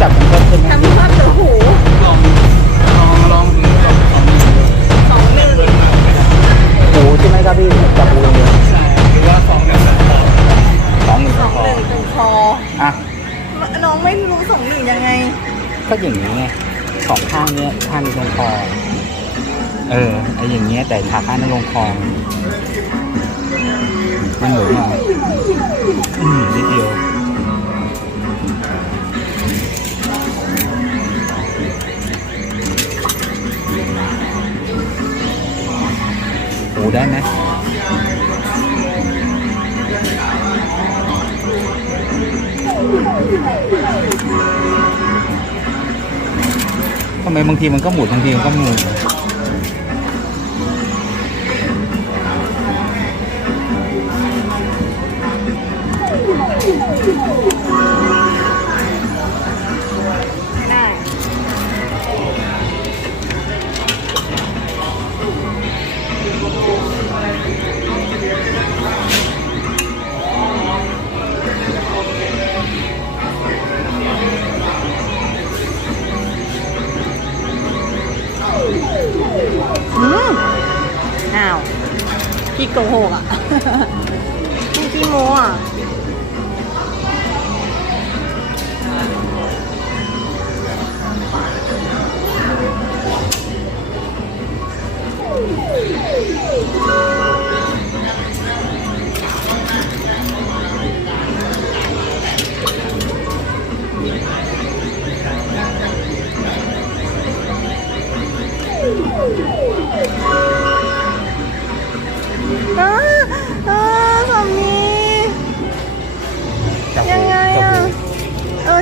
จับผมก็ขึ้นไหมทำภาพตัวหูลองลองลองดูลองลองดูสองหนึ่งหูใช่ไหมครับพี่จับหูอย่างเดียวใช่หรือว่าสองหนึ่งสองสองหนึ่งสองหนึ่งตรงคออะน้องไม่รู้สองหนึ่งยังไง ก็อย่างนี้ไงสองข้างเนี้ยข้างนี้ตรงคอเออไออย่างเงี้ยแต่ขาข้างนั้นลงคอมันเหมือนมาอืมนิดเดียว โอ้ได้ไหมทำไมบางทีมันก็หมุนบางทีมันก็หมุน พี่โกหกอะพี่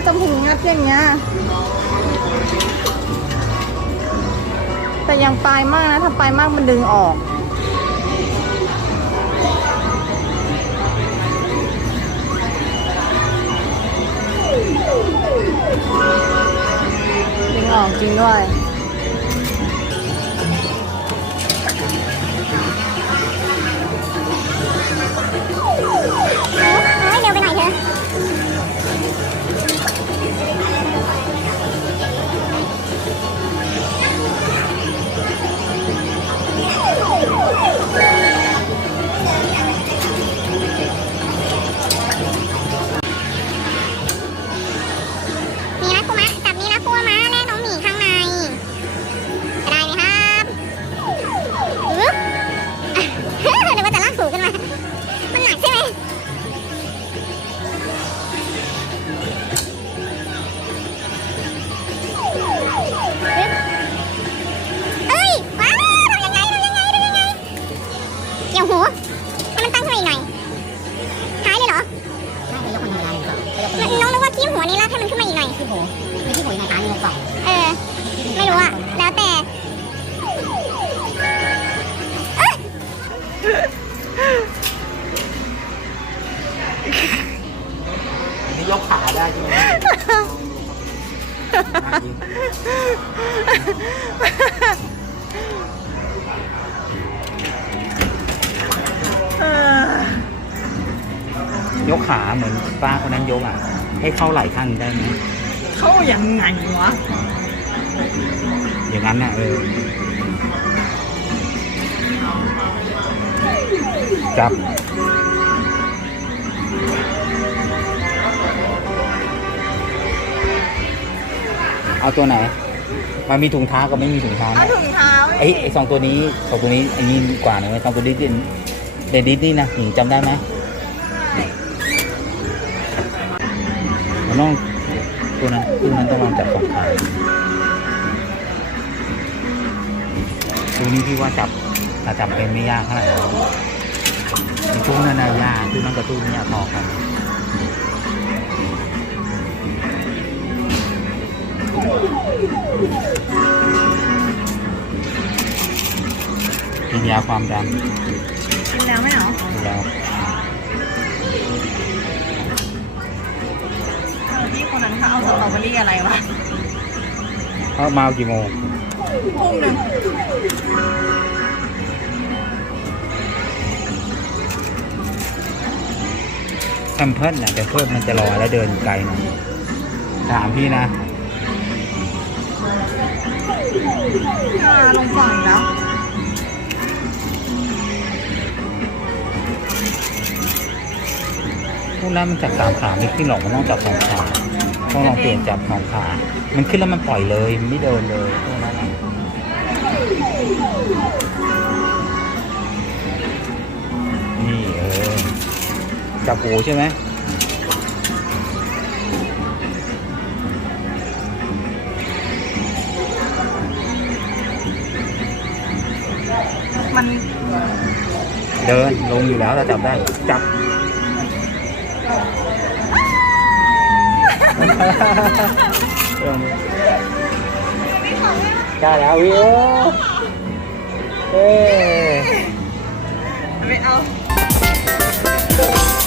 จมูกงัดอย่างเงี้ย แต่ยังปลายมากนะ ถ้าปลายมากมันดึงออก ดึงออกจริงด้วย ยกขาเหมือนป้าคนนั้นยกอะ ให้เข้าไหล่ข้างหนึ่งได้ไหมเข้ายังไงวะ อย่างนั้นน่ะเออ จับ เอาตัวไหน มันมีถุงเท้ากับไม่มีถุงเท้าเอานะถุงเท้าไอ้ไอ้สองตัวนี้สองตัวนี้ไอ้นี่ดีกว่าหน่อยไหมสองตัวนี้เด่นเด่นดิสนี่นะหญิงจำได้ไหมมันต้องตัวนั้นตัวนั้นต้องลองจับสองขาตัวนี้พี่ว่าจับถ้าจับเป็นไม่ยากเท่าไหร่หรอกไอ้ตู้นั้นน่ะยากตู้นั้นกับตู้นี้ยากพอกัน กินยาความดันกินแล้วไม่เหรอดูแล้วเออพี่คนนั้นเขาเอาสตรอเบอรี่อะไรวะเขามาเอากี่โมงทุ่มหนึ่งแพมเพิร์ดน่ะแต่เพิร์ดมันจะรอแล้วเดินไกลหน่อยถามพี่นะ อ่าลงฝั่งอีกแล้ว กนั้นมันจับสามขาไม่ขึ้นหรอกมันต้องจับสองขาต้องลองเปลี่ยนจับสองขา มันขึ้นแล้วมันปล่อยเลยมันไม่เดินเลยพวกนั้นนี่เออจับหูใช่ไหมมันเดินลงอยู่แล้วเราจับได้จับ ได้แล้ววิวเอ้ไม่เอาเ